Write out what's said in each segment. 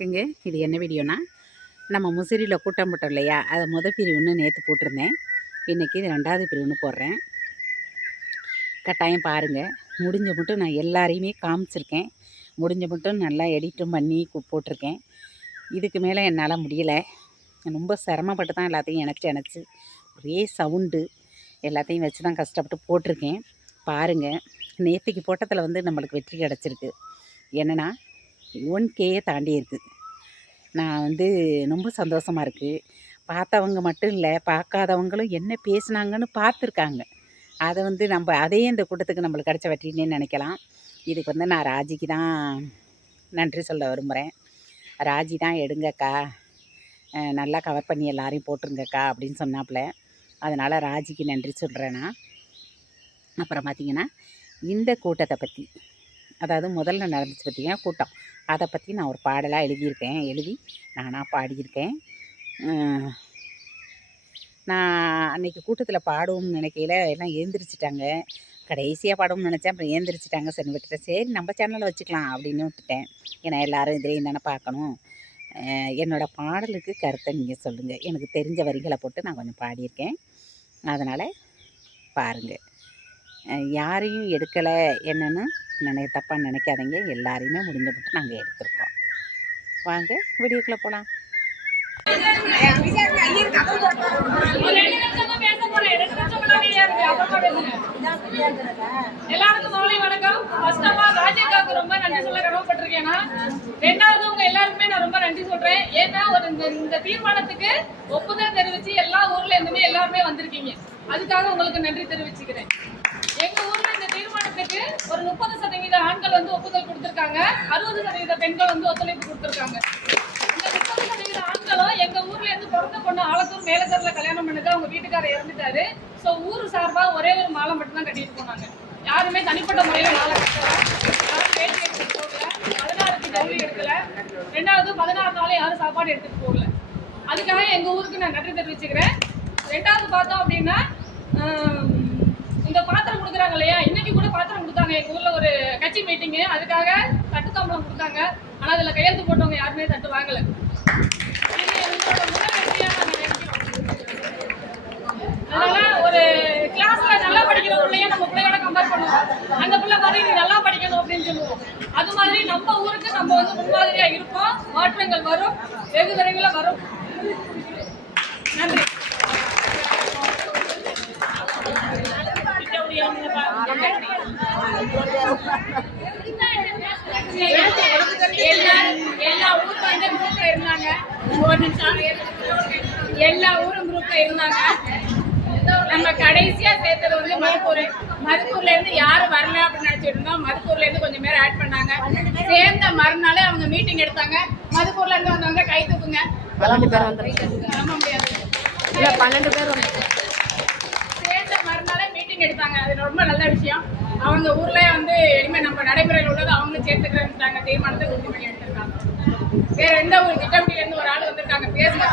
வணக்கங்க. இது என்ன வீடியோனா, நம்ம முசிறியில் கூட்டம் போட்டோம் இல்லையா, அதை பிரிவுன்னு நேற்று போட்டிருந்தேன். இன்றைக்கி இது 2வது பிரிவுன்னு போடுறேன். கட்டாயம் பாருங்கள். முடிஞ்ச மட்டும் நான் எல்லாரையுமே காமிச்சிருக்கேன். முடிஞ்ச மட்டும் நல்லா எடிட்டும் பண்ணி போட்டிருக்கேன். இதுக்கு மேலே என்னால் முடியலை. ரொம்ப சிரமப்பட்டு தான் எல்லாத்தையும் இணைச்சி ஒரே சவுண்டு எல்லாத்தையும் வச்சு தான் கஷ்டப்பட்டு போட்டிருக்கேன். பாருங்கள். நேற்றுக்கு போட்டத்தில் நம்மளுக்கு வெற்றி கிடச்சிருக்கு. என்னென்னா 1Kயை தாண்டி இருக்குது. நான் ரொம்ப சந்தோஷமாக இருக்குது. பார்த்தவங்க மட்டும் இல்லை, பார்க்காதவங்களும் என்ன பேசுனாங்கன்னு பார்த்துருக்காங்க. அதை நம்ம அதே இந்த கூட்டத்துக்கு நம்மளுக்கு கிடச்ச வெற்றினே நினைக்கலாம். இதுக்கு நான் ராஜிக்கு தான் நன்றி சொல்ல விரும்புகிறேன். ராஜி தான் எடுங்கக்கா, நல்லா கவர் பண்ணி எல்லாரையும் போட்டுருங்கக்கா அப்படின்னு சொன்னாப்புல. அதனால் ராஜிக்கு நன்றி சொல்கிறேன்னா. அப்புறம் பார்த்திங்கன்னா, இந்த கூட்டத்தை பற்றி, அதாவது முதல்ல நடந்துச்சு பார்த்திங்கன்னா கூட்டம், அதை பற்றி நான் ஒரு பாடலாக எழுதி நானாக பாடியிருக்கேன். நான் அன்றைக்கி கூட்டத்தில் பாடுவோம்னு நினைக்கையில் எல்லாம் எழுந்திரிச்சிட்டாங்க. கடைசியாக பாடுவோம்னு நினச்சேன், அப்புறம் எழுந்திரிச்சிட்டாங்க. சரி விட்டுட்டேன். சரி நம்ம சேனலில் வச்சுக்கலாம் அப்படின்னு விட்டுட்டேன். ஏன்னா எல்லோரும் இதுலேயும் தானே பார்க்கணும். என்னோடய பாடலுக்கு கருத்தை நீங்கள் சொல்லுங்கள். எனக்கு தெரிஞ்ச வரிகளை போட்டு நான் கொஞ்சம் பாடியிருக்கேன். அதனால் பாருங்கள். யாரையும் எடுக்கலை என்னன்னு தப்பாக நினைக்காதீங்க. எல்லாரையுமே முடிஞ்ச மட்டும் நாங்கள் எடுத்திருக்கோம். வாங்க வீடியோக்குள்ளே போகலாம். எல்லாருக்கும் மாலை வணக்கம். ஃபர்ஸ்ட் ஆஃப் ஆல் ராஜேகாவுக்கு ரொம்ப நன்றி சொல்ல கடமைப்பட்டிருக்கேன். ரெண்டாவது உங்க எல்லாருக்குமே நான் ரொம்ப நன்றி சொல்றேன். ஏன்னா இந்த தீர்மானத்துக்கு ஒப்புதல் தெரிவிச்சு எல்லா ஊர்ல இருந்துமே எல்லாருமே வந்திருக்கீங்க. அதுக்காக உங்களுக்கு நன்றி தெரிவிச்சுக்கிறேன். எங்க ஊர்ல இந்த தீர்மானத்துக்கு ஒரு 30% ஆண்கள் ஒப்புதல் கொடுத்திருக்காங்க, 60% பெண்கள் ஒத்துழைப்பு கொடுத்திருக்காங்க. இந்த 30% ஆண்களும் எங்க ஊர்ல இருந்து பிறந்த பொண்ணு ஆலத்தூர் மேலத்தூர்ல கல்யாணம் பண்ணது அவங்க வீட்டுக்காரர் இறந்துட்டாரு. ஸோ ஊர் சார்பா ஒரே ஒரு மாலை மட்டும் தான் கட்டிட்டு போனாங்க. யாருமே தனிப்பட்ட முறையில மாலை கட்டல, யாரும் பேட்டி எடுத்துட்டு போகல, 16க்கு ஜவுளி எடுக்கல, 16 நாள் யாரும் சாப்பாடு எடுத்துட்டு போகல. அதுக்காக எங்க ஊருக்கு நான் நன்றி தெரிவிச்சுக்கிறேன். ரெண்டாவது பார்த்தோம் அப்படின்னா, இந்த பாத்திரம் கொடுக்குறாங்க இல்லையா, இன்னைக்கு கூட பாத்திரம் கொடுத்தாங்க. எங்கள் ஊரில் ஒரு கட்சி மீட்டிங்கு, அதுக்காக தட்டு தாம்பலம் கொடுத்தாங்க. ஆனால் அதில் கையெழுத்து போட்டவங்க யாருமே தட்டு வாங்கலை. இது எங்களோட முதல் வெற்றியாக நாங்கள் நினைக்கிறோம். அதனால ஒரு கிளாஸ்ல நல்லா படிக்கிற பிள்ளைய நம்ம பிள்ளையோட கம்பேர் பண்ணுவோம். அந்த பிள்ளை மாதிரி நீ நல்லா படிக்கணும் அப்படின்னு சொல்லுவோம். அது மாதிரி நம்ம ஊருக்கு நம்ம முன்மாதிரியா இருப்போம். மாற்றங்கள் வரும், வெகு விரைவில் வரும். நன்றி. எல்லா ஊரும் குரூப்ல இருந்தாங்க. ஒரு நிமிஷம், எல்லா ஊரும் குரூப்ல இருந்தாங்க. நம்ம கடைசியா சேர்த்தது மதுக்கூர்ல இருந்து யாரும் வரல அப்படின்னு நினைச்சிட்டு இருந்தோம். மதுக்கூர்ல இருந்து கொஞ்சம் பேர் ஆட் பண்ணாங்க. சேர்ந்த மறுநாளே அவங்க மீட்டிங் எடுத்தாங்க. மதுக்கூர்ல இருந்து வந்தவங்க கை தூக்குங்க. 12 பேர் நம்ப முடியாது, 12 பேர் சேர்ந்த மறுநாளே மீட்டிங் எடுத்தாங்க. அது ரொம்ப நல்ல விஷயம். அவங்க ஊர்ல இனிமே நம்ம நடைமுறையில் உள்ளது அவங்களும் சேர்த்துக்கிறாங்க. தீர்மானத்தை உறுதி பண்ணி எடுத்திருக்காங்க. வேற எந்த ஒரு திட்டமில இருந்து ஒரு ஆள் வந்திருக்காங்க பேசுங்க.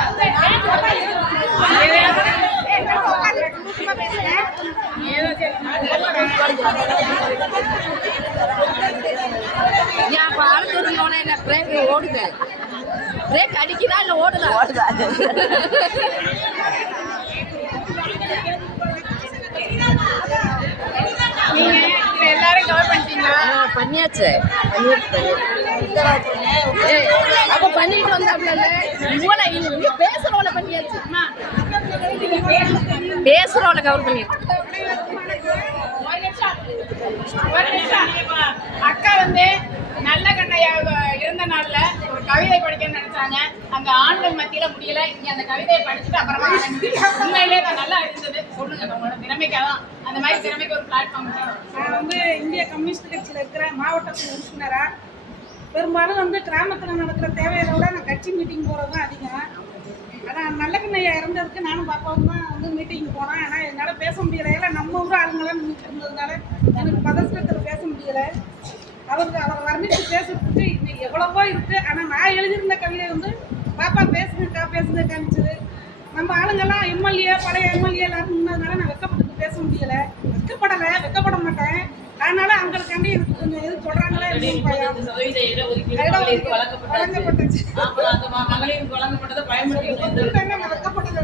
ஓடுது, பிரேக் அடிக்குதா இல்ல ஓடுதா? எல்லாரும் கவர் பண்ணிட்டீங்களா? பண்ணியாச்சு. அப்ப பண்ணிட்டு வந்தாப்ல பேசுறவள பண்ணியாச்சு. பேசுறவள கவர் பண்ணியாச்சு. அக்கா நல்ல கண்ணையா இருந்த நாள்ல ஒரு கவிதை படிக்கணும்னு நினைச்சாங்க. அங்க ஆண்கள் மத்தியில முடியல. இங்க அந்த கவிதையை படிச்சுட்டு அப்புறமா உண்மையிலே நல்லா இருந்தது. சொல்லுங்க, உங்களோட திறமைக்காக தான். அந்த மாதிரி திறமைக்கு ஒரு பிளாட்ஃபார்ம். நான் இந்திய கம்யூனிஸ்ட் கட்சியில் இருக்கிற மாவட்ட உறுப்பினரா, பெரும்பாலும் கிராமத்தில் நடக்கிற தேவையை விட நான் கட்சி மீட்டிங் போகிறது தான் அதிகம். ஆனால் நல்லக்கண்ணையா இறந்ததுக்கு நானும் பாப்பாவும் தான் மீட்டிங் போனேன். ஆனால் என்னால் பேச முடியலை. ஏன்னா நம்ம ஊர் ஆளுங்களாம் நின்றுட்டு இருந்ததுனால எனக்கு பதஸ்தத்தில் பேச முடியலை. அவர் வர்ணித்து பேசுறதுக்கு இன்னைக்கு எவ்வளவோ இருக்குது. ஆனால் நான் எழுதியிருந்த கவிதை பாப்பா பேசுங்கக்கான்னு நம்ம ஆளுங்கெல்லாம் எம்எல்ஏ பழைய எம்எல்ஏ எல்லாரும் முன்னதுனால நான் வெக்கப்பட்டு பேச முடியலை. வெக்கப்பட மாட்டேன். அதனால அவங்களுக்காண்டி எனக்கு கொஞ்சம் எது சொல்றாங்களே என்னன்னு பயம். வழங்கப்பட்டுச்சு. ஒத்துக்கிட்டாங்க, நான் வெட்கப்பட்டது.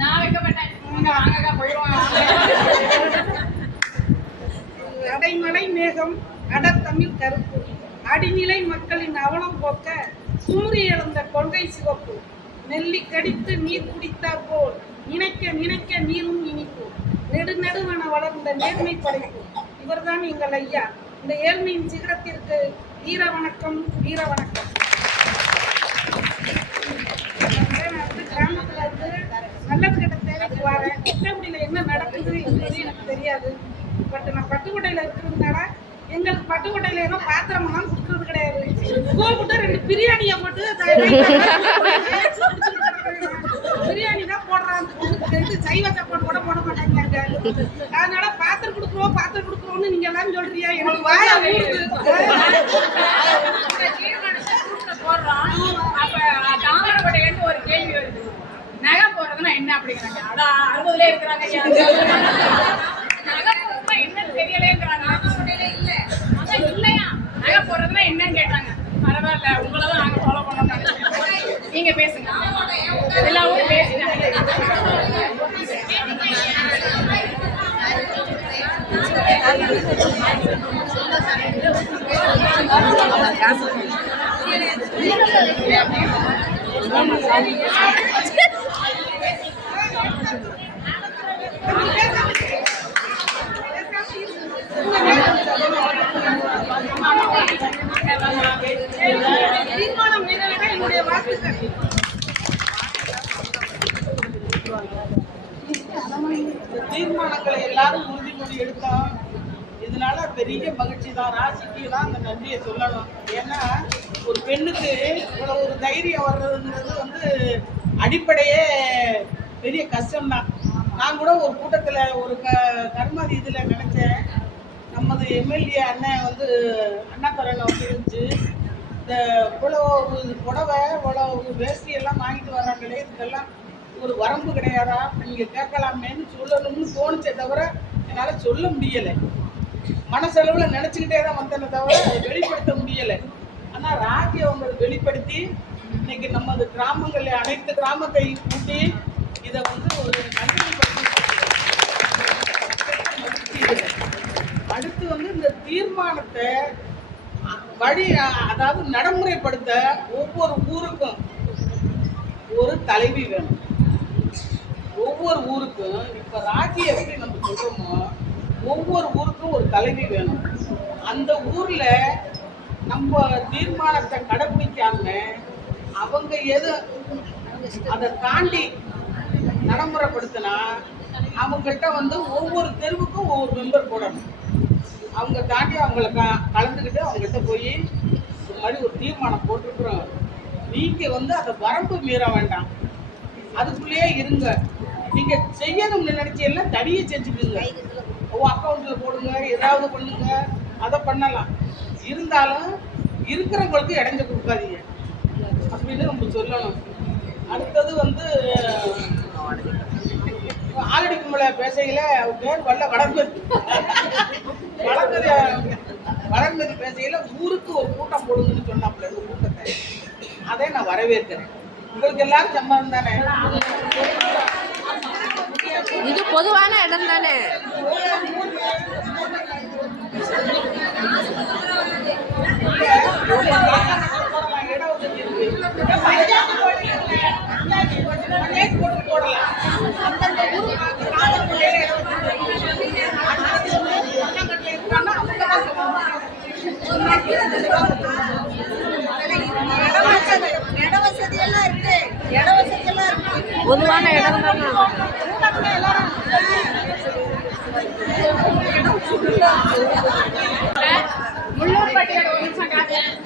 நான் வைக்கப்பட்டேன். வாங்கக்கா போயிடுவாங்க. அடைமலை மேகம் அடத்தமிழ் கருப்பு அடிநிலை மக்களின் அவலம் போக்க சூரி எழுந்த கொள்கை சிவப்பு நெல்லி கடித்து நீர் குடித்தார் போல் நினைக்க நினைக்க நீரும் இனிப்பு நெடுநெடுவன வளர்ந்த நேர்மை படைப்பு. இவர்தான் எங்கள் ஐயா. இந்த ஏழ்மையின் சிகரத்திற்கு வீர வணக்கம், வீர வணக்கம். நான் வந்து கிராமத்துல இருந்து நல்லது கெட்ட தேவைக்கு வரேன். கிட்டக்குடியில என்ன நடக்குதுங்கிறது எனக்கு தெரியாது. பட் நான் பட்டுக்கோட்டையில இருக்கிறதுனால எங்களுக்கு பட்டுக்கோட்டையில ஏதோ பாத்திரமெல்லாம் கொடுக்கறது கிடையாது. கூப்பிட்டு 2 பிரியாணியை போட்டு பிரியாணி தான் போடுறாங்க. சைவ சாப்பாடு கூட போட மாட்டாங்க. அதனால பாத்திரம் கொடுக்குறோம்னு நீங்க எல்லாம் சொல்றியா? எனக்கு வாய ஊறுது. ஒரு கேள்வி வருது, நகை போடுறதுன்னா என்ன அப்படிங்கிறாங்க. அதான் 60லே இருக்கிறாங்க. நகை போடுறதுன்னா என்னன்னு தெரியலேங்கிறாங்க. அதான் இல்லையா, நகை போடுறதுன்னா என்னன்னு கேட்டாங்க. பரவாயில்ல, உங்களை தான் நாங்கள் ஃபாலோ பண்ணோம். நீங்க பேசுங்க, எல்லா ஊரும் பேசுங்க. தீர்மானம் நிறைவேற என்னுடைய வாழ்த்துக்கள். தீர்மானங்களை எல்லாரும் உறுதிமொழி எடுத்தோம். இதனால பெரிய மகிழ்ச்சி தான். ராசிக்கு தான் அந்த நன்றியை சொல்லணும். ஏன்னா ஒரு பெண்ணுக்கு இவ்வளோ ஒரு தைரியம் வர்றதுங்கிறது வந்து அடிப்படையே பெரிய கஷ்டம்தான். நான் கூட ஒரு கூட்டத்தில் ஒரு கர்மதி இதில் நினச்சேன், நமது எம்எல்ஏ அண்ணன் வந்து அண்ணாதுரையில் வந்து இருந்துச்சு, இந்த இவ்வளோ புடவை இவ்வளோ வேஷ்டியெல்லாம் வாங்கிட்டு வர்றாங்களே, இதுக்கெல்லாம் ஒரு வரம்பு கிடையாதா, நீங்கள் கேட்கலாமேன்னு சொல்லணும்னு தோணுச்சே தவிர என்னால் சொல்ல முடியலை. மனசளவில் நினச்சிக்கிட்டே தான் வந்தேனே தவிர அதை வெளிப்படுத்த முடியலை. ஆனால் ராஜி அவங்க வெளிப்படுத்தி இன்னைக்கு நமது கிராமங்களில் அனைத்து கிராமத்தை கூட்டி இதை வந்து ஒரு அடுத்து வந்து இந்த தீர்மானத்தை அதாவது நடைமுறைப்படுத்த ஒவ்வொரு ஊருக்கும் ஒரு தலைவி வேணும். ஒவ்வொரு ஊருக்கும் இப்போ ராஜ்யம் எப்படி நம்ம சொல்கிறோமோ ஒவ்வொரு ஊருக்கும் ஒரு தலைவி வேணும். அந்த ஊரில் நம்ம தீர்மானத்தை கடைபிடிக்காம அவங்க எது அதை தாண்டி நடைமுறைப்படுத்தினா அவங்கள்ட்ட வந்து ஒவ்வொரு தெருவுக்கும் ஒவ்வொரு மெம்பர் போடணும். அவங்க தாண்டி அவங்கள கலந்துக்கிட்டு அவங்கள்ட்ட போய் இந்த மாதிரி ஒரு தீர்மானம் போட்டிருக்கிறோம், நீங்கள் வந்து அதை வரம்பு மீற வேண்டாம், அதுக்குள்ளேயே இருங்க, நீங்கள் செய்யணும்னு நினச்செல்லாம் தனியை செஞ்சுக்குங்க, அக்கௌண்ட்டில் போடுங்க, ஏதாவது பண்ணுங்க, அதை பண்ணலாம். இருந்தாலும் இருக்கிறவங்களுக்கு இடைஞ்ச கொடுக்காதீங்க அப்படின்னு நம்ம சொல்லணும். அடுத்தது வந்து ஆலடி கும்பலை பேசையில் பேர் வல்ல வளர்ந்தது பேசையில் ஊருக்கு ஒரு கூட்டம் போடுங்கன்னு சொன்னாப்புல இந்த கூட்டத்தை. அதை நான் வரவேற்கிறேன். உங்களுக்கு எல்லாரும் சம்மதம் தானே? இது பொதுவான இடம் தானே. பொதுவான இடம் தானே.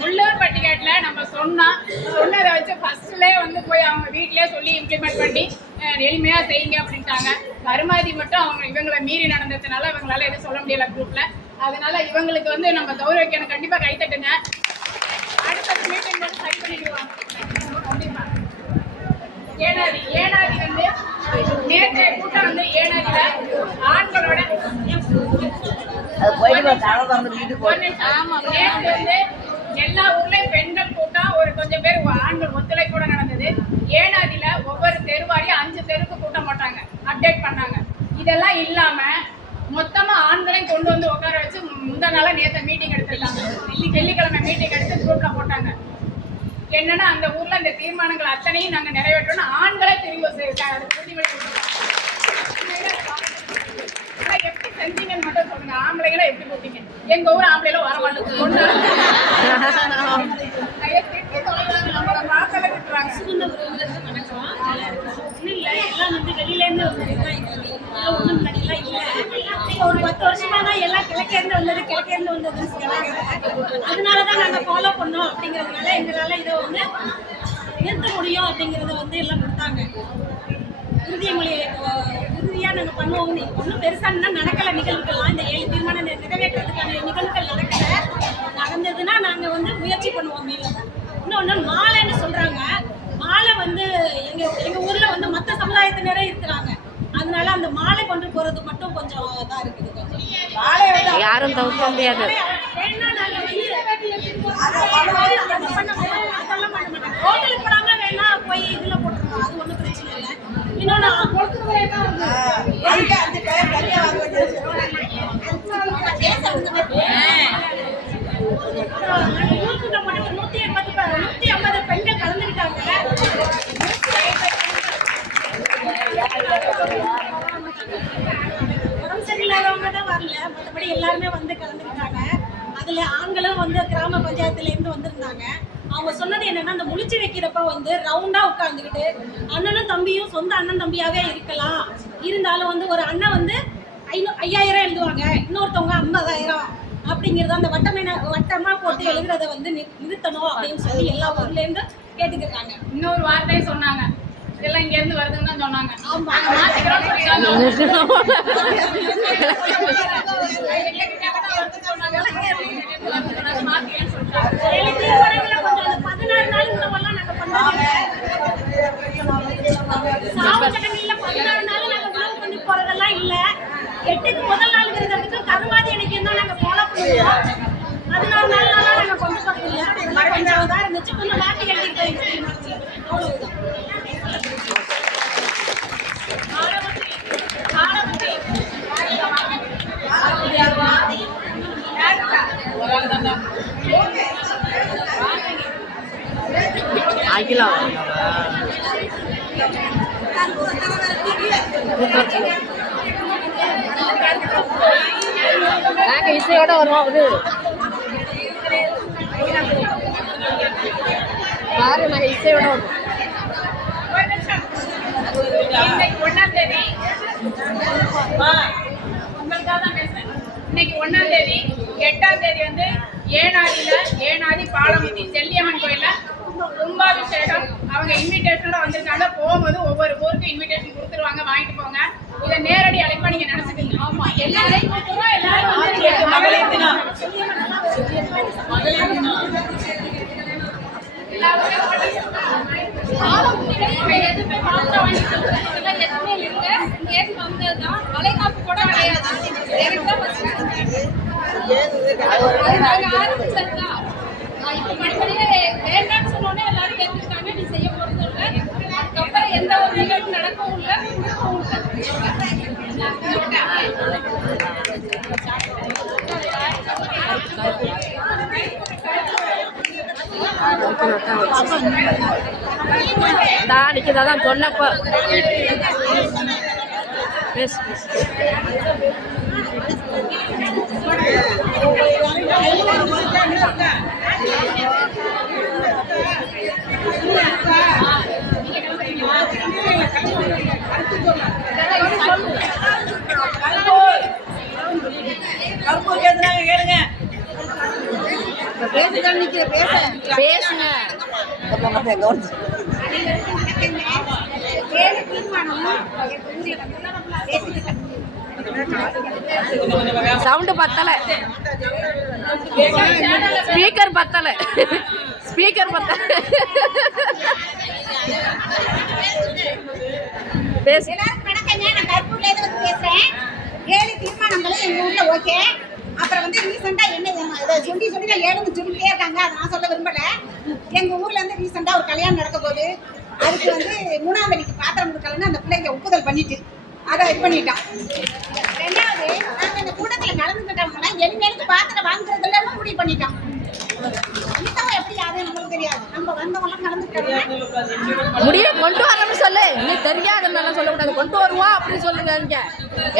முள்ளூர் பட்டிக்காட்டில் நம்ம சொன்னதை வச்சு ஃபர்ஸ்ட்லேயே வந்து போய் அவங்க வீட்டிலே சொல்லி இம்ப்ளிமெண்ட் பண்ணி எளிமையாக செய்யுங்க அப்படின்ட்டாங்க. கருமாதி மட்டும் இவங்களை மீறி நடந்ததுனால இவங்களால எதுவும் சொல்ல முடியல குரூப்பில். அதனால இவங்களுக்கு வந்து நம்ம கௌரவிக்கணும். கண்டிப்பாக கைத்தட்டுங்க. அடுத்த மீட்டிங் வந்து சரி பண்ணிடுவாங்க. ஏனாதி வந்து நேற்றைய கூட்டம் வந்து ஏனாதியில் ஆண்களோட நேற்று வந்து எல்லா ஊர்லயும் பெண்கள் கூட்டம் ஒரு கொஞ்சம் பேர் ஆண்கள் ஒத்துழைப்போட நடந்தது. ஏனாதியில ஒவ்வொரு தெருவாரியும் 5 தெருக்கு கூட்டம் போட்டாங்க, அப்டேட் பண்ணாங்க. இதெல்லாம் இல்லாம மொத்தமா ஆண்களையும் கொண்டு வந்து உட்கார வச்சு முந்தா நாளா நேற்று மீட்டிங் எடுத்துருக்காங்க. வெள்ளிக்கிழமை மீட்டிங் எடுத்து குரூப்ல போட்டாங்க. என்னன்னா அந்த ஊர்ல இந்த தீர்மானங்கள் அத்தனையும் நாங்க நிறைவேற்றணும், ஆண்களே உறுதிமொழி எப்படி செஞ்சீங்கன்னு மட்டும் சொல்லுங்க. ஆம்பளைங்களா எப்படி போட்டீங்க? எங்க ஊர் ஆம்பளைல வர மாட்டேங்குது. நம்மள மாத்தல திட்டுறாங்க. எல்லாம் வந்து வெளியிலேருந்து ஒன்றும் தனியெல்லாம் இல்லை. ஒரு 10 வருஷமா தான் எல்லாம் கிழக்கேருந்து வந்தது அதனால தான் நாங்கள் ஃபாலோ பண்ணோம். அப்படிங்கிறதுனால எங்களால் இதை வந்து நிறுத்த முடியும் அப்படிங்கிறத வந்து எல்லாம் கொடுத்தாங்க. உறுதியாக நாங்கள் பண்ணுவோம். ஒன்றும் பெருசாக நடக்கலை நிகழ்வுகள்லாம். இந்த 7 தீர்மானம் நிறைவேற்றுறதுக்கான நிகழ்வுகள் நடந்ததுன்னா நாங்கள் வந்து முயற்சி பண்ணுவோம். இன்னொன்று மாலைன்னு சொல்கிறாங்க. மாலை வந்து எங்கள் ஊரில் வந்து மற்ற சமுதாயத்தினரே இருக்கிறாங்க. அதனால அந்த மாலை கொண்டு போகிறது மட்டும் கொஞ்சம் இதாக இருக்குது. கொஞ்சம் யாரும் தவிர்க்க முடியாது. வேணா நாங்கள் வந்து அதெல்லாம் பண்ண மாட்டோம். ஹோட்டலுக்கு போடாமல் வேணா போய் இதில் போட்டுருக்கோம். அது ஒன்றும் பிரச்சனை இல்லை. இன்னொன்று ஊர்கிட்ட மட்டும் 150 பெண்கள் கலந்துக்கிட்டாங்க. உடம்பு சரியில்லாதவங்க தான் வரல, மற்றபடி எல்லாருமே வந்து கலந்துக்கிட்டாங்க. அதில் ஆண்களும் வந்து கிராம பஞ்சாயத்துலேருந்து வந்திருந்தாங்க. அவங்க சொன்னது என்னன்னா, அந்த முழிச்சு வைக்கிறப்ப வந்து ரவுண்டாக உட்காந்துக்கிட்டு அண்ணனும் தம்பியும் சொந்த அண்ணன் தம்பியாகவே இருக்கலாம். இருந்தாலும் வந்து ஒரு அண்ணன் வந்து 5000 எழுதுவாங்க, இன்னொருத்தவங்க 50000 அப்படிங்கிறது அந்த வட்டமாக போட்டு எழுதுறத வந்து நிறுத்தணும் அப்படின்னு சொல்லி எல்லா ஊர்லேருந்து கேட்டுக்கிறாங்க. இன்னொரு வார்த்தையை சொன்னாங்க, இதெல்லாம் இங்க இருந்து வருதுன்னு தான் சொன்னாங்க. போறதெல்லாம் இல்ல. 8க்கு முதல் நாள் விருதுக்கு கருமாதி அன்னைக்கு தான் நாங்க ஃபாலோ பண்ணுவோம். 14 நாள் நாங்க கொண்டு போறது இல்ல. கொஞ்சம் தான் இருந்துச்சு, கொஞ்சம் மாட்டி எழுதிட்டு அவ்வளவுதான். அகிலா நாங்கள் இசையோட வருவோம். அது பாரு, நாங்கள் இசையோட வருவோம். இன்னைக்கு 1ஆம் தேதி உங்களுக்காக தான் பேசுறேன். இன்னைக்கு 1ஆம் தேதி 8ஆம் தேதி வந்து ஏனாதி பாலமுத்தி செல்லியம்மன் கோயில்ல கும்பாபிஷேகம். அவங்க இன்விடேஷனோட வந்திருக்காங்க. போகும்போது ஒவ்வொரு ஊருக்கு இன்விடேஷன் கொடுத்துருவாங்க, வாங்கிட்டு போங்க. இதை நேரடி அழைப்பா நீங்க நினைச்சுக்கீங்க. ஆமா, எல்லாரையும் கூப்பிடுறோம், எல்லாரும் எதுவுமே மாற்றம் எதுவுமே இல்லை. நேற்று வந்ததுதான் வளைகாப்பு கூட கிடையாது. ஆரம்பிச்சதுதான் இப்ப படிப்படியே வேண்டாம்னு சொன்னோன்னே எல்லாரும் ஏற்றுக்கிட்டாங்க. நீ செய்ய போறது இல்லை, அதுக்கப்புறம் எந்த ஒரு நிகழ்வும் நடக்கவும் இல்லை, நிற்கிறதான் சொன்னப்போ பேசு. பேசுங்க. சவுண்டு பத்தல, ஸ்பீக்கர் பத்தல. எல்லாருக்கும் வணக்கங்க. நான் கருப்பூர்ல இருந்து வந்து பேசுறேன். 7 தீர்மானங்களும் எங்க ஊர்ல ஓகே. அப்புறம் வந்து ரீசெண்டாக என்ன இதை சொல்லி தான் ஏழுன்னு சொல்லிட்டே இருக்காங்க. அதை நான் சொல்ல விரும்பல. எங்கள் ஊரில் வந்து ரீசெண்டாக ஒரு கல்யாணம் நடக்க போகுது. அதுக்கு வந்து 3ஆம் தேதிக்கு பாத்திரம் கொடுக்கலன்னு அந்த பிள்ளைங்க ஒப்புதல் பண்ணிட்டு அதை இது பண்ணிட்டான். ரெண்டாவது நாங்கள் இந்த கூட்டத்தில் கலந்துக்கிட்டோம்னா எங்களுக்கு பாத்திரம் வாங்குறதுல முடிவு பண்ணிட்டோம். மித்தவங்க எப்படி அது நம்மளுக்கு தெரியாது. நம்ம வந்தவங்களாம் கலந்துக்கிட்டோம். முடிய கொண்டு வரணும்னு சொல்லு. நீ தெரியாதுன்னு சொல்லக்கூடாது. கொண்டு வருவோம் அப்படின்னு சொல்லுங்க. இங்க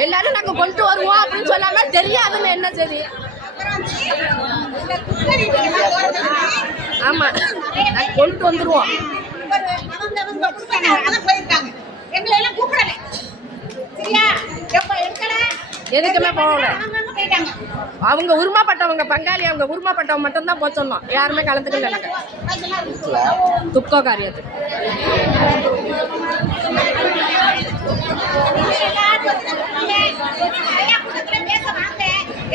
எல்லாரும் நாங்க கொண்டு வருவோம் அப்படின்னு சொல்லாம தெரியாதுன்னு என்ன சரி? இந்த குப்பை வீட்டுக்கெல்லாம் போறதுக்கு ஆமா, நாங்க கொண்டு வந்துருவோம். அவங்க குடும்பக்காரங்க போயிருக்காங்க. எங்களை எல்லாம் கூப்பிடல. சரியா? எப்ப எடுக்கல எதுக்குமே போகல. அவங்க போயிட்டாங்க. அவங்க உரிமைப்பட்டவங்க பங்காளி, அவங்க உரிமைப்பட்டவங்க மட்டும்தான் போக சொன்னோம். யாருமே கலந்துக்கல. பைசெல்லாம் இருந்துச்சு. துக்கோ காரியத்துக்கு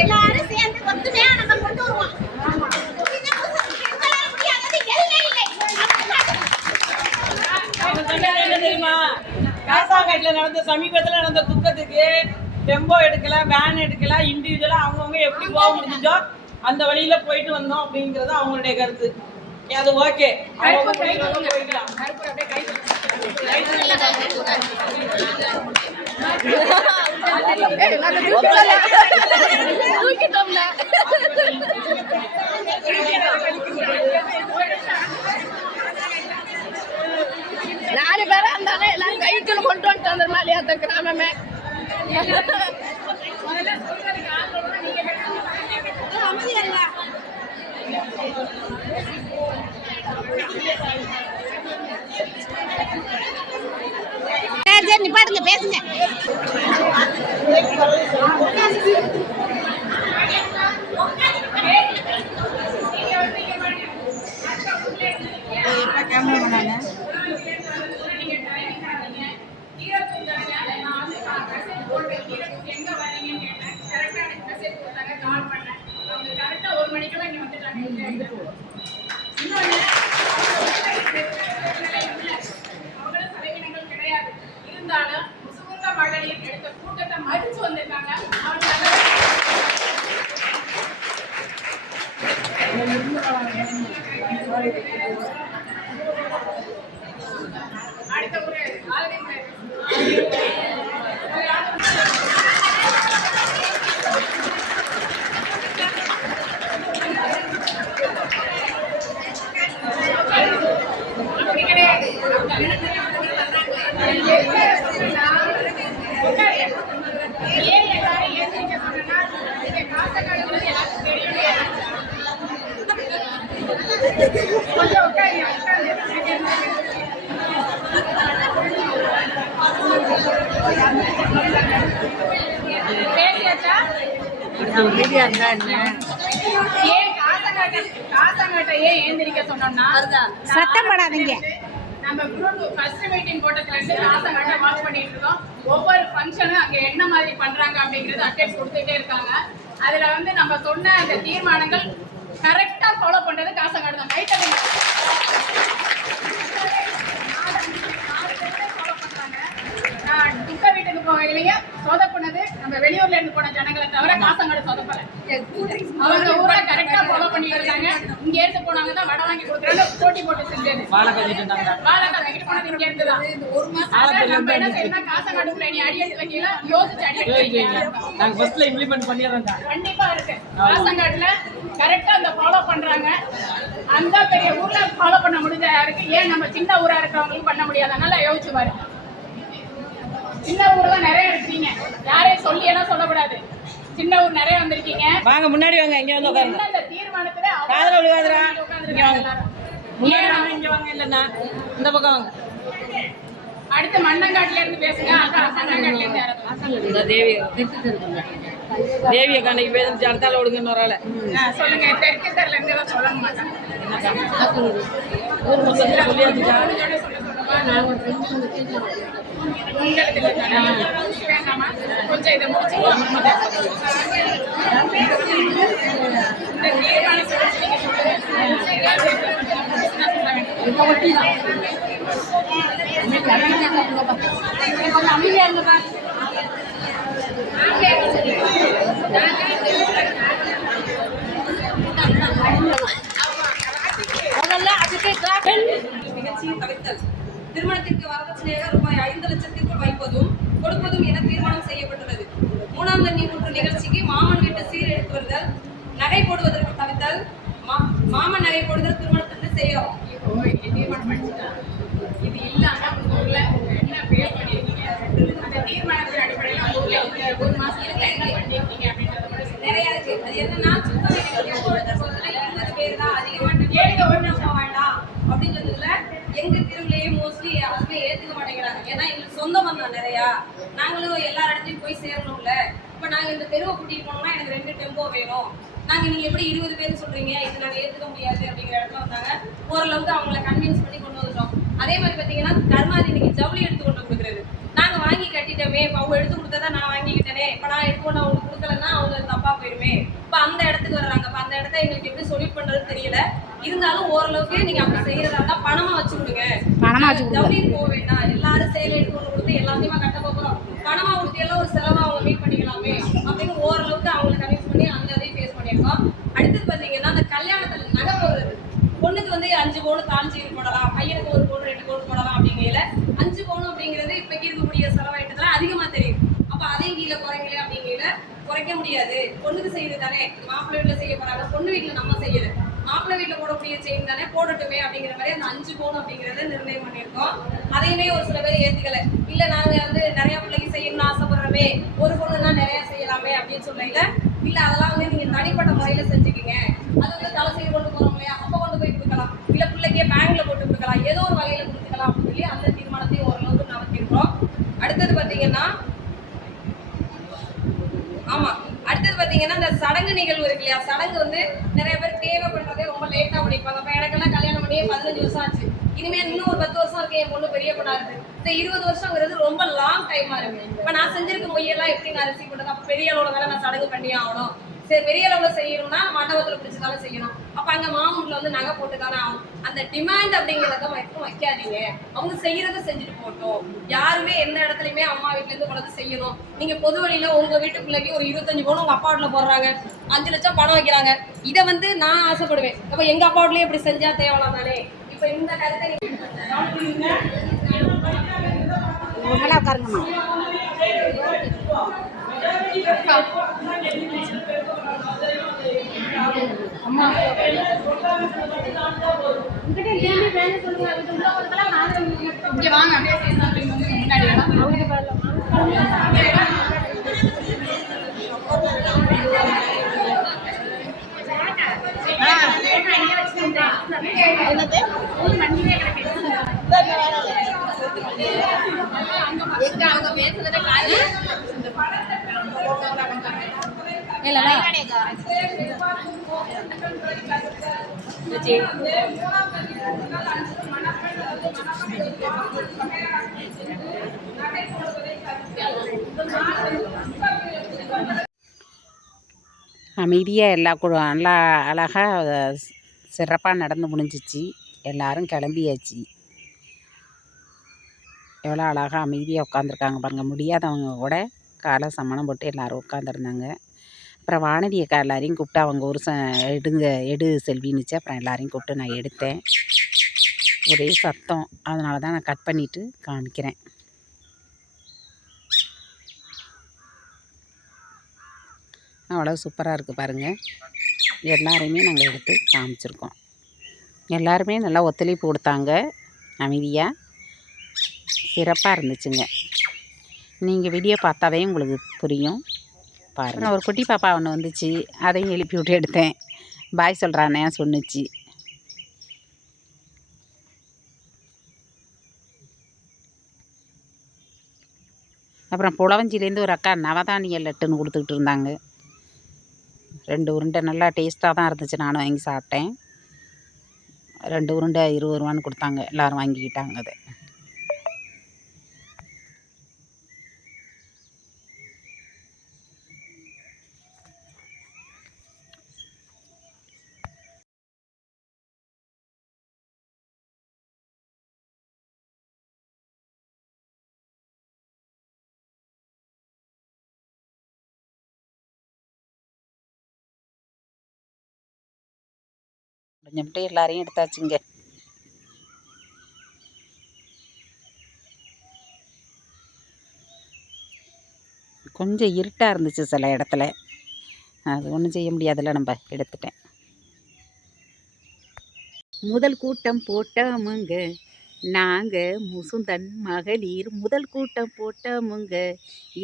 எல்லாரும் சேர்ந்து ஒத்துமையா நம்ம கொண்டு வருவோம். என்ன தெரியுமா, காசாங்காட்டுல நடந்த சமீபத்துல நடந்த துக்கத்துக்கு டெம்போ எடுக்கல, வேன் எடுக்கல, இண்டிவிஜுவலா அவங்கவுங்க எப்படி போக முடிஞ்சோ அந்த வழியில போயிட்டு வந்தோம் அப்படிங்கறது அவங்களுடைய கருத்து. அது ஓகே, அவங்க போய்க்கலாம். நாலு பேரா இருந்தாலும் எல்லாரும் கைக்குள்ள கொண்டு வந்துட்டு வந்துருமா அந்த கிராமமே. சரி நிப்பாட்டுங்க, பேசுங்க. இருந்தாலும் சுதந்திர மகளிர் எடுத்த கூட்டத்தை மதிச்சு வந்திருக்காங்க. அடுத்த ஒரு அப்படி கிடையாது. ஏன் எல்லாரும் ஏந்திரிக்க சொன்னா காசக்காடு வந்து எல்லாருக்கும் தெரியும். கொஞ்சம் உட்காருங்க, பேசியாச்சா? ஏன் காசங்காட்டை ஏன் ஏந்திரிக்க சொன்னோம்னா, சத்தம் போடாதீங்க. நம்ம குரூப் ஃபர்ஸ்ட் மீட்டிங் போட்டதுல இருந்து காசங்காட்டை வாட்ச் பண்ணிட்டு இருக்கோம். ஒவ்வொரு ஃபங்க்ஷனும் அங்க என்ன மாதிரி பண்றாங்க அப்படிங்கறது அப்டேட் கொடுத்துட்டே இருக்காங்க. அதுல வந்து நம்ம சொன்ன அந்த தீர்மானங்கள் கரெக்டா ஃபாலோ பண்றது காசங்காடு தான். ரைட் ஃபாலோ பண்றாங்க. நான் துக்க வீட்டுக்கு போகையிலேயே சொதப்புனது நம்ம வெளியூர்ல இருந்து போன ஜனங்களை தவிர காசங்காடு சொதப்பல. அவங்க ஊர்ல கரெக்டா ஃபாலோ பண்ணிட்டு இருக்காங்க. இங்க இருந்து போனாங்க தான் வடை வாங்கி கொடுக்குறாங்க, போட்டி போட்டு செஞ்சது. வாழை கட்டிட்டு போனது இங்க இருந்து தான். நம்ம என்ன செய்யணும், காசங்காடுக்குள்ள நீ அடி எடுத்து வைக்கல, யோசிச்சு அடி எடுத்து வைக்கல. நாங்க ஃபர்ஸ்ட்ல இம்ப்ளிமெண்ட் பண்ணிடுறோம். கண்டிப்பா இருக்கு. காசங்காடுல கரெக்டா அந்த ஃபாலோ பண்றாங்க. அந்த பெரிய ஊர்ல ஃபாலோ பண்ண முடிஞ்ச யாருக்கு ஏன் நம்ம சின்ன ஊரா இருக்கிறவங்களுக்கு பண்ண முடியாதனால யோசிச்சு பாரு. சின்ன ஊர்ல நிறைய இருக்கீங்க, யாரையும் சொல்லி எல்லாம் சொல்லக்கூடாது. சின்ன ஊர் நிறைய வந்திருக்கீங்க. வாங்க முன்னாடி வாங்க, இங்க வந்து உட்காருங்க. இந்த தீர்மானத்துல காதல விழுகாதடா. இங்க வாங்க. முன்னாடி வாங்க, இங்க வாங்க. இல்லன்னா இந்த பக்கம் வாங்க. அடுத்து மண்ணங்காட்டுல இருந்து பேசுங்க. மண்ணங்காட்டுல இருந்து யாராவது இந்த தேவிய கண்ணைக்கு பேசி அடுத்தால விடுங்கன்னு வரால சொல்லுங்க. தெற்கு தெருல இருந்து எல்லாம் சொல்ல மாட்டாங்க. ஊர் மொத்தத்துல சொல்லியாச்சுக்கா. வேண்டாமா, கொஞ்சம் இதை முடிச்சுக்கலாம். இந்த தீர்மானத்தை வச்சு நீங்க சொல்லுங்க. நிகழ்ச்சியை தவிர்த்தல். திருமணத்திற்கு வரதட்சணையாக ரூபாய் 5 லட்சத்திற்குள் வைப்பதும் கொடுப்பதும் என தீர்மானம் செய்யப்பட்டுள்ளது. 3ஆம் தண்ணி ஊற்று நிகழ்ச்சிக்கு மாமன் வீட்டு சீர் எடுத்து வருதல், நகை போடுவதற்கு தவிர்த்தல், மாமன் நகை போடுதல் திருமணத்திற்கு செய்யலாம். இது இல்லாம உங்க ஊர்ல என்ன பே பண்ணிருக்கீங்க? அந்த தீர்மானத்தின் அடிப்படையில் உங்க ஊர்ல ஒரு மாசம் பண்ணிருக்கீங்க அப்படின்றத மட்டும் சொல்லுங்க. நிறைய இருக்கு. அது என்னன்னா சுத்தம் 20 பேர் தான் அதிகமா போக வேண்டாம் அப்படின்னு சொன்னதுல எங்க தெருவுலயே மோஸ்ட்லி யாருமே ஏத்துக்க மாட்டேங்கிறாங்க. ஏன்னா எங்களுக்கு சொந்த பந்தம் நிறையா, நாங்களும் எல்லா இடத்துலையும் போய் சேரணும்ல. இப்ப நாங்க இந்த தெருவை கூட்டிட்டு போனோம்னா எனக்கு 2 டெம்போ வேணும், நாங்க நீங்க எப்படி 20 பேர் சொல்றீங்க, இது நாங்க ஏத்துக்க முடியாது அப்படிங்கிற இடத்துல வந்தாங்க. ஓரளவுக்கு அவங்கள கன்வின்ஸ் பண்ணி கொண்டு வந்துட்டோம். அதே மாதிரி பாத்தீங்கன்னா கர்மாதி இன்னைக்கு ஜவுளி எடுத்து கொண்டு கொடுக்குறது, நாங்க வாங்கி கட்டிட்டோமே, இப்ப அவங்க எடுத்து கொடுத்ததா நான் வாங்கிக்கிட்டேனே, இப்ப நான் எடுத்து கொண்டு அவங்களுக்கு கொடுக்கலன்னா அவங்க தப்பா போயிருமே. இப்ப அந்த இடத்துக்கு வர்றாங்க. இப்ப அந்த இடத்த எங்களுக்கு எப்படி சொல்யூட் பண்றதுன்னு தெரியல. இருந்தாலும் ஓரளவுக்கு நீங்க அப்படி செய்யறதா இருந்தா பணமா வச்சு கொடுங்க, ஜவுளி போக வேண்டாம், எல்லாரும் சேலை எடுத்து கொண்டு கொடுத்து எல்லாத்தையுமா கட்ட போறோம், பணமா கொடுத்து எல்லாம் ஒரு செலவா அவங்க மீட் பண்ணிக்கலாமே அப்படின்னு ஓரளவுக்கு அவங்களை கன்வின்ஸ் பண்ணி அந்த இதையும் ஃபேஸ் பண்ணியிருக்கோம். அடுத்தது பாத்தீங்கன்னா அந்த கல்யாணத்துல நகை போடுறது, பொண்ணுக்கு வந்து 5 பவுன் தாழ்ச்சி போடலாம், பையனுக்கு 1 பவுன் 2 பவுன் போடலாம். அப்படிங்கையில 5 பவுன் அப்படிங்கிறது இப்ப இருக்கக்கூடிய செலவாயிட்டதுல அதிகமா தெரியும். அப்ப அதையும் கீழே குறைங்களே அப்படிங்கையில குறைக்க முடியாது. பொண்ணுக்கு செய்யுது தானே, மாப்பிள்ளை வீட்டுல செய்ய போறாங்க, பொண்ணு வீட்டுல நம்ம செய்யுது, மாப்பிள்ளை வீட்டுல போடக்கூடிய செயின் தானே போடட்டுமே அப்படிங்கிற மாதிரி அந்த 5 பவுன் அப்படிங்கறத நிர்ணயம் பண்ணியிருக்கோம். அதையுமே ஒரு சில பேர் ஏத்துக்கல. இல்ல நாங்க வந்து நிறைய பிள்ளைக்கு செய்யணும்னு ஆசைப்படுறோமே, ஒரு பொண்ணுன்னா நிறைய செய்யலாமே அப்படின்னு சொல்லையில, இல்ல அதெல்லாம் வந்து நீங்க தனிப்பட்ட முறையில செஞ்சுக்கீங்க, அது வந்து தலை செய்ய கொண்டு போறோம் இல்லையா, அப்ப கொண்டு போய் கொடுக்கலாம், இல்ல பிள்ளைக்கே பேங்க்ல போட்டு கொடுக்கலாம், ஏதோ ஒரு வகையில கொடுத்துக்கலாம் அப்படின்னு சொல்லி அந்த தீர்மானத்தையும் ஓரளவுக்கு நவத்திருக்கிறோம். அடுத்தது பாத்தீங்கன்னா இந்த சடங்கு நிகழ்வு இருக்கு இல்லையா, சடங்கு வந்து நிறைய பேர் தேவைப்படுறதே ரொம்ப லேட்டா பண்ணிப்பாங்க. இப்ப எனக்கெல்லாம் கல்யாணம் பண்ணியே 15 வருஷம் ஆச்சு, இனிமே இன்னும் ஒரு 10 வருஷம் இருக்கு, என் பொண்ணு பெரிய பொண்ணா இருக்கு. இந்த 20 வருஷங்கிறது ரொம்ப லாங் டைமா இருக்கு. இப்ப நான் செஞ்சிருக்க மொய்யெல்லாம் எப்படி நான் ரிசீவ் பண்றது, அப்ப பெரிய அளவுல வேலை நான் சடங்கு பண்ணி ஆகணும். சரி, பெரிய அளவுல செய்யணும்னா மண்டபத்துல பிடிச்சதால செய்யணும். அப்ப அங்க மாமூட்ல வந்து நகை போட்டுதானே ஆகும். அந்த டிமாண்ட் அப்படிங்கிறத மட்டும் வைக்காதீங்க, அவங்க செய்யறத செஞ்சுட்டு போட்டோம். யாருமே எந்த இடத்துலயுமே அம்மா வீட்டுல இருந்து கொண்டு செய்யணும். நீங்க பொது வழியில உங்க வீட்டுக்குள்ளே ஒரு 25 பவுன் உங்க அப்பா வீட்டுல போடுறாங்க, 5 லட்சம் பணம் வைக்கிறாங்க. இதை வந்து நான் ஆசைப்படுவேன், அப்ப எங்க அப்பா வீட்லயே இப்படி செஞ்சா தேவலாம் தானே. இப்ப இந்த கருத்தை நல்லா உட்காருங்கம்மா. இங்க வாங்க முன்னாடி எங்க அவங்க பேசுறத காலையில அமைதியாக நல்லா அழகாக சிறப்பாக நடந்து முடிஞ்சிச்சு. எல்லோரும் கிளம்பியாச்சு. எவ்வளோ அழகாக அமைதியாக உட்காந்துருக்காங்க பாருங்கள். முடியாதவங்க கூட காலை சமணம் போட்டு எல்லோரும் உட்காந்துருந்தாங்க. அப்புறம் வானதி அக்கா எல்லாரையும் கூப்பிட்டு அவங்க ஒரு எடு செல்வின்னுச்சு. அப்புறம் எல்லாரையும் கூப்பிட்டு நான் எடுத்தேன். ஒரே சத்தம், அதனால தான் நான் கட் பண்ணிவிட்டு காமிக்கிறேன். அவ்வளோ சூப்பராக இருக்குது பாருங்கள். எல்லாரையுமே நாங்கள் எடுத்து காமிச்சிருக்கோம். எல்லாருமே நல்லா ஒத்துழைப்பு கொடுத்தாங்க, அமைதியாக சிறப்பாக இருந்துச்சுங்க. நீங்கள் வீடியோ பார்த்தாவே உங்களுக்கு புரியும் பாருங்கள். ஒரு குட்டி பாப்பா ஒன்று வந்துச்சு, அதையும் எழுப்பி விட்டு எடுத்தேன். பாய் சொல்கிறானே சொன்னிச்சு. அப்புறம் புலவஞ்சிலேருந்து ஒரு அக்கா நவதானிய லட்டுன்னு கொடுத்துக்கிட்டு இருந்தாங்க. 2 உருண்டை நல்லா டேஸ்ட்டாக தான் இருந்துச்சு. நானும் வாங்கி சாப்பிட்டேன். 2 உருண்டை 20 ரூபான்னு கொடுத்தாங்க. எல்லோரும் வாங்கிக்கிட்டாங்க அதை. முடிஞ்ச மட்டும் எல்லாரையும் எடுத்தாச்சுங்க. கொஞ்சம் இருட்டாக இருந்துச்சு சில இடத்துல, அது ஒன்றும் செய்ய முடியாதுல்ல, நம்ம எடுத்துட்டேன். முதல் கூட்டம் போட்டோமுங்க நாங்கள் முசுந்தன் மகளிர், முதல் கூட்டம் போட்டோமுங்க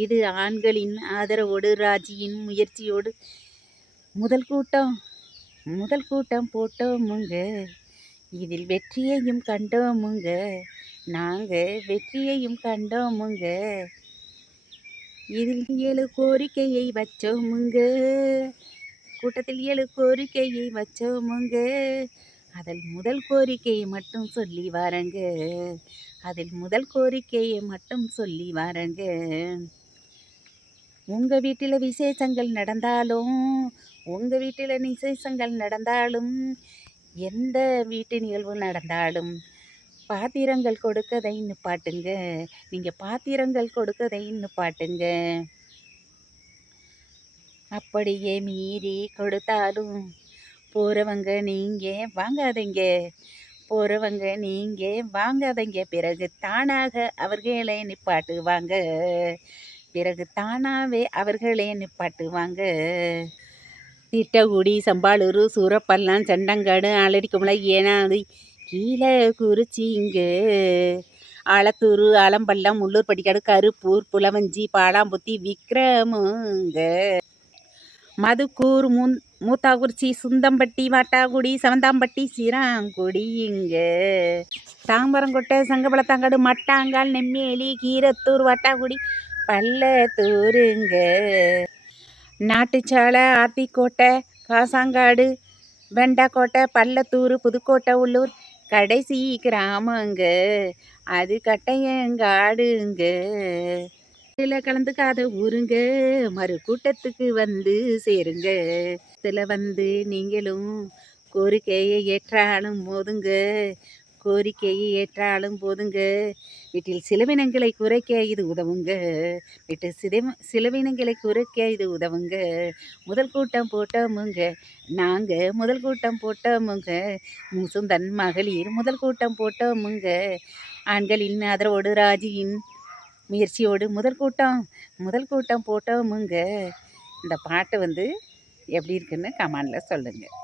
இது ஆண்களின் ஆதரவோடு ராஜியின் முயற்சியோடு, முதல் கூட்டம் போட்டோமுங்க இதில் வெற்றியையும் கண்டோமுங்க, நாங்கள் வெற்றியையும் கண்டோமுங்க, இதில் 7 கோரிக்கையை வச்சோமுங்க, கூட்டத்தில் 7 கோரிக்கையை வச்சோமுங்க, அதில் முதல் கோரிக்கையை மட்டும் சொல்லி வாரங்க, அதில் முதல் கோரிக்கையை மட்டும் சொல்லி வாரங்க. உங்கள் வீட்டில் விசேஷங்கள் நடந்தாலும், உங்கள் வீட்டில் விசேஷங்கள் நடந்தாலும், எந்த வீட்டு நிகழ்வு நடந்தாலும் பாத்திரங்கள் கொடுக்கதை நிப்பாட்டுங்க, நீங்கள் பாத்திரங்கள் கொடுக்கதை நிப்பாட்டுங்க. அப்படியே மீறி கொடுத்தாலும் போகிறவங்க நீங்கள் வாங்காதீங்க, போகிறவங்க நீங்கள் வாங்காதீங்க, பிறகு தானாக அவர்களே நிப்பாட்டுவாங்க, பிறகு தானாகவே அவர்களே நிப்பாட்டுவாங்க. திட்டக்குடி, சம்பாலூர், சூரப்பள்ளம், சண்டங்காடு, ஆலடிக்குமலை, ஏனாதி, கீழே குறிச்சிங்க, ஆலத்தூர், ஆலம்பள்ளம், முள்ளூர் படிக்காடு, கருப்பூர், புலவஞ்சி, பாலாம்புத்தி, விக்ரமுங்க, மதுக்கூர், மூத்தாக்குறிச்சி, சுந்தம்பட்டி, வாட்டாக்குடி, சவந்தாம்பட்டி, சிராங்குடிங்க, தாம்பரங்கொட்டை, சங்கபலத்தாங்காடு, மட்டாங்கால், நெம்மேலி, கீரத்தூர், வாட்டாக்குடி, பள்ளத்தூருங்க, நாட்டுச்சாலை, ஆத்திக்கோட்டை, காசாங்காடு, வெண்டாக்கோட்டை, பள்ளத்தூர், புதுக்கோட்டை, உள்ளூர், கடைசி கிராமங்க அது கட்டையங்காடுங்க. இதில் கலந்துக்காத ஊருங்க மறு கூட்டத்துக்கு வந்து சேருங்க. இதில் வந்து நீங்களும் கோரிக்கையை ஏற்றாலும் போதுங்க, கோரிக்கையை ஏற்றாலும் போதுங்க, வீட்டில் சிலவினங்களை குறைக்க இது உதவுங்க, வீட்டில் சிலவினங்களை குறைக்க இது உதவுங்க. முதல் கூட்டம் போட்டோமுங்க நாங்கள், முதல் கூட்டம் போட்டோமுங்க முசுந்தன் மகளிர், முதல் கூட்டம் போட்டோமுங்க ஆண்களின் ஆதரவோடு ராஜியின் முயற்சியோடு, முதல் கூட்டம் போட்டோமுங்க. இந்த பாட்டு வந்து எப்படி இருக்குன்னு கமெண்டில் சொல்லுங்கள்.